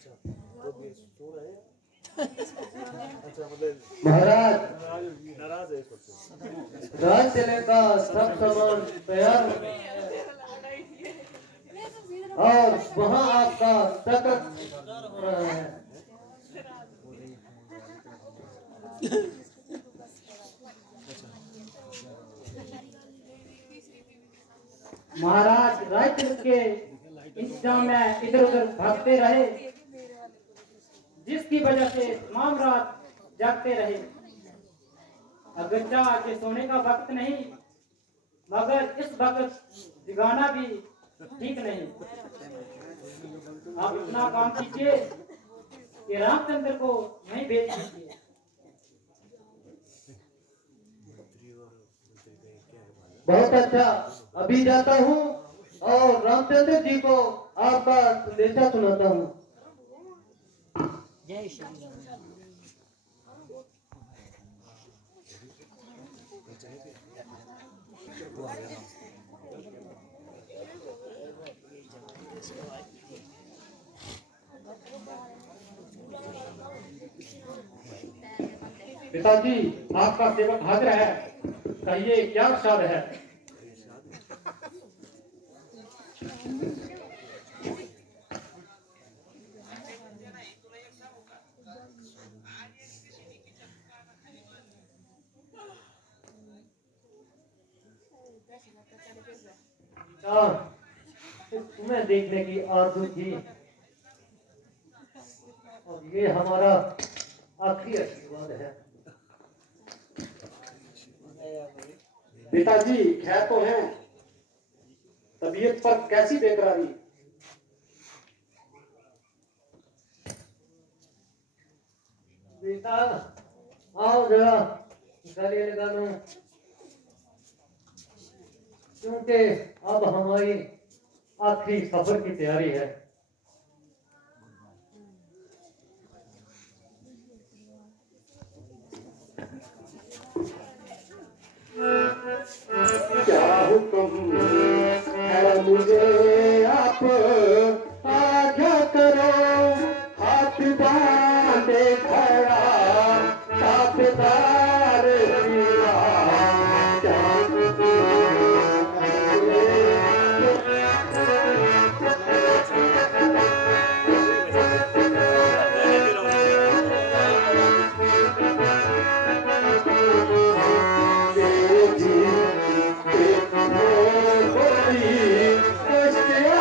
महाराज राज चले का सब सामान तैयार और वहाँ आपका तख्त हो रहा है। महाराज राजचंद्र के इंतजाम में इधर उधर भागते रहे, जिसकी वजह से तमाम रात जागते रहे। अगर चाह के सोने का वक्त नहीं, मगर इस वक्त जगाना भी ठीक नहीं। आप इतना काम कीजिए कि रामचंद्र को नहीं भेज दीजिए। बहुत अच्छा, अभी जाता हूँ और रामचंद्र जी को आपका संदेशा सुनाता हूँ। जय श्री राम। पिताजी, आपका सेवक हाजिर है, कहिए क्या इरशाद है। तुम्हें देखने की आरज़ू थी और ये हमारा आखिरी आशीर्वाद है। पिताजी खैर तो हैं, तबीयत पर कैसी बेकरारी। बेटा आओ जरा गले लगा लो, क्योंकि अब हमारी आखिरी सफर की तैयारी है। क्या हुक्म है मुझे आप आज्ञा करो, हाथ बांधे खड़ा ताबेदार पिया।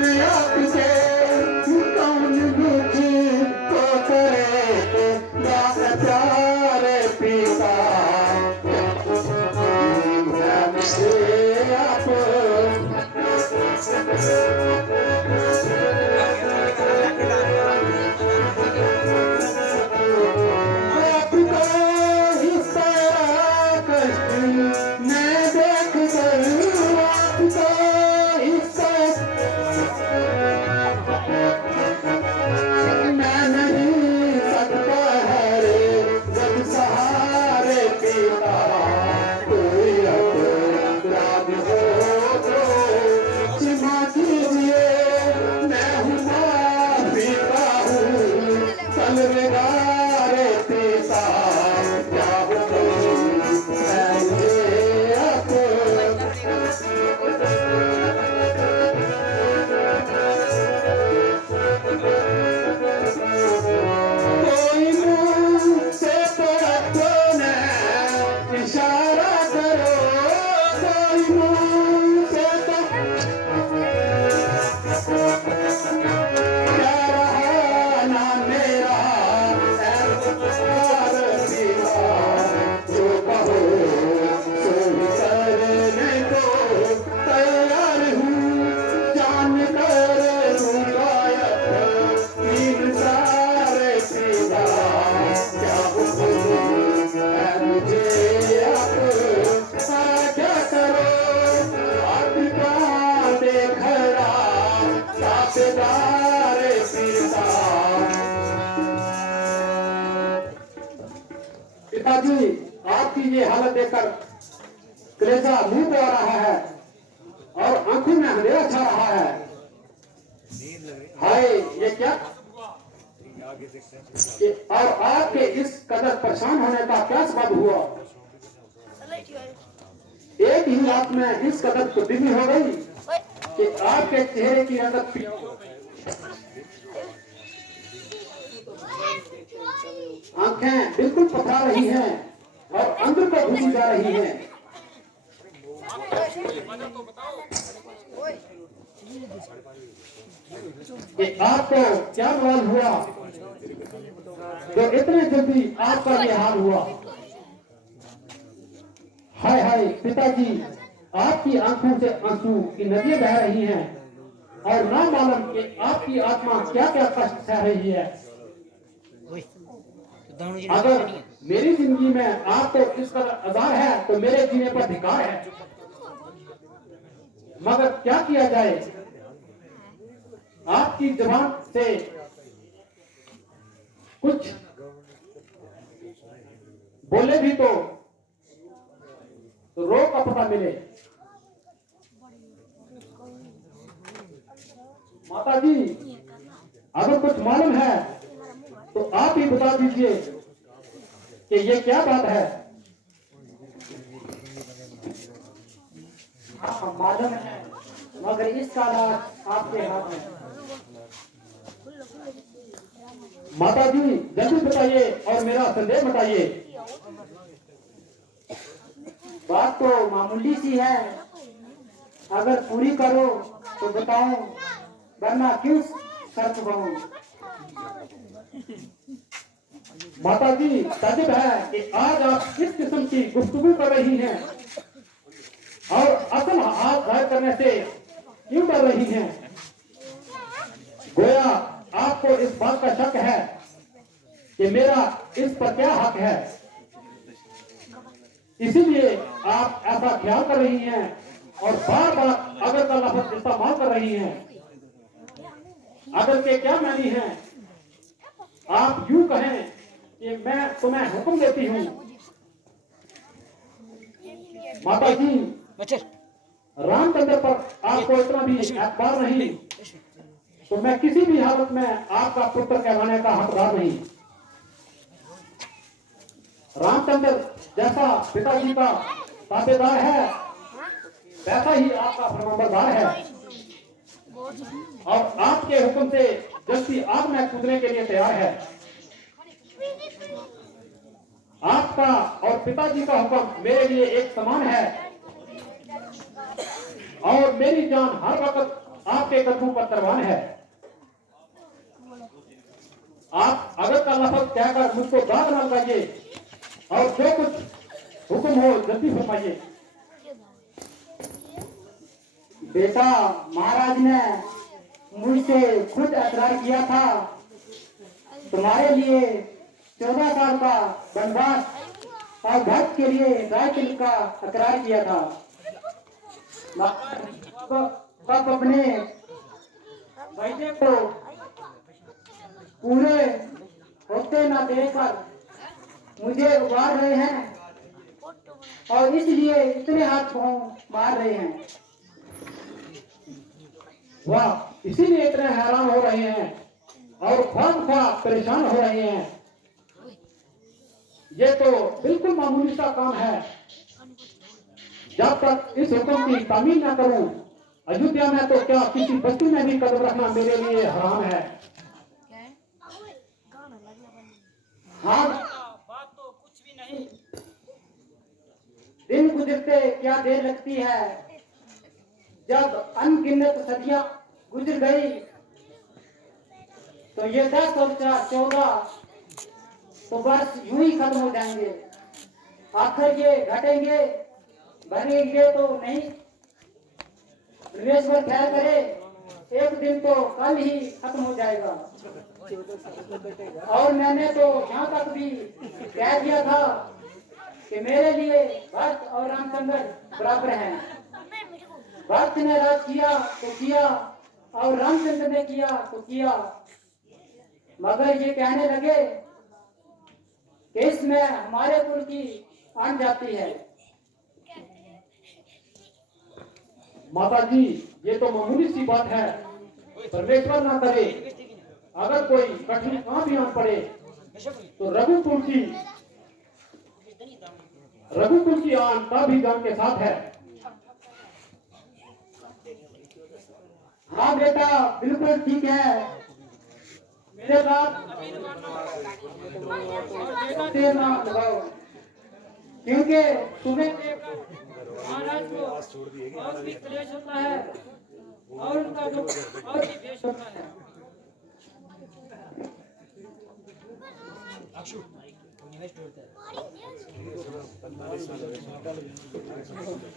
आपके कौन मुझको करे प्यारे पिता आप आपका ही सारा कष्ट मैं देख कर आपका ही मैं नहीं सकता है रे जब सहारे पिता कोई अपराध हो तो क्षमा कीजिए मैं हूँ माफी का हूँ तलवार पिता क्या कोई मुझसे तड़पने इशारा करो कोई मुझसे क्या रहा ना मेरा ऐतबार पिता जो कहो सो करने को तैयार हूँ जान कर दूंगा तीन सारे पिता क्या मुझे आप क्या करो आपका देख रहा साथेदार पिता पिताजी आपकी ये हालत देखकर कलेजा मुंह पे आ रहा है और आंखों में अंधेरा छा रहा है हाय ये क्या और आपके इस कदर परेशान होने का क्या सबब हुआ एक ही रात में इस कदर तब्दीली हो गई कि आपके चेहरे की रंगत आंखें बिल्कुल पथरा रही हैं और अंदर को घुसी जा रही हैं कि आपको क्या मालूम हुआ जो इतने जल्दी आपका ये हाल हुआ हाय हाय पिताजी आपकी आंखों से आंसू की नदियां बह रही हैं और ना मालूम कि आपकी आत्मा क्या क्या कष्ट सह रही है अगर मेरी जिंदगी में आपको इस कदर आजार है तो मेरे जीने पर धिक्कार है मगर क्या किया जाए आपकी जुबान से कुछ बोले भी तो रोग का पता मिले माता जी अगर कुछ मालूम है तो आप ही बता दीजिए कि ये क्या बात है हाँ मालूम है मगर इसका इलाज आपके हाथ में माता जी जल्दी बताइए और मेरा संदेह बताइए बात तो मामूली सी है अगर पूरी करो तो बताऊं वरना क्यों शर्त कहूं माता जी ताजुब है कि आज आप इस किस्म की गुफ्तगू कर रही हैं और असल हाथ जाहिर करने से क्यों डर रही हैं गोया आपको इस बात का शक है कि मेरा इस पर क्या हक है इसीलिए आप ऐसा ख्याल कर रही हैं और बार बार अगर का लफ्ज इस्तेमाल कर रही हैं अगर के क्या मानी है आप यूं कहें कि मैं तुम्हें हुक्म देती हूं माता जी रामचंद्र पर आपको इतना भी एतबार नहीं तो मैं किसी भी हालत में आपका पुत्र कहलाने का हकदार नहीं रामचंद्र जैसा पिताजी का ताबेदार है वैसा ही आपका फरमाबरदार है और आपके हुक्म से जल्दी आग में कूदने के लिए तैयार है आपका और पिताजी का हुक्म मेरे लिए एक समान है और मेरी जान हर वक्त आपके कदमों पर परवान है। आप अगर का लफ्ज कहकर मुझको दाग न लगाइए और जो कुछ हुक्म हो जल्दी फरमाइए। बेटा, महाराज ने मुझसे खुद एतरार किया था, तुम्हारे लिए 14 साल का वनवास और भक्त के लिए राजतिलक का इकरार किया था। अब अपने बेटे को पूरे होते न देकर मुझे उबार रहे हैं और इसलिए इतने हाथ पांव मार रहे हैं। वाह, इसीलिए इतने हैरान हो रहे हैं और खामखा परेशान हो रहे हैं। ये तो बिल्कुल मामूली सा काम है। जब तक इस हुक्म की तामील न करूं, अयोध्या में तो क्या किसी बस्ती में भी कदम रखना मेरे लिए हराम है। हाँ, बात तो कुछ भी नहीं। दिन गुजरते क्या देर लगती है, जब अनगिनत सदियां गुजर गई तो ये 10 और 4 14 तो बस यूं ही खत्म हो जाएंगे। आखिर ये घटेंगे बढ़ेंगे तो नहीं। परमेश्वर खैर करे, एक दिन तो कल ही खत्म हो जाएगा। और मैंने तो यहाँ तक भी कह दिया था कि मेरे लिए भक्त और रामचंद्र बराबर हैं। भक्त ने राज किया तो किया और रामचंद्र ने किया तो किया, मगर ये कहने लगे कि इसमें हमारे कुल की आन जाती है। माता जी, ये तो मामूली सी बात है। परमेश्वर ना करे अगर कोई कठिन काम भी आन पड़े तो रघुकुल की आन का भी जान के साथ है। हाँ बेटा, बिल्कुल ठीक है। मेरे साथ देर ना लगाओ, क्योंकि तुम्हें महाराज को और भी क्लेश होता है और उनका जो और भी द्वेष होता है।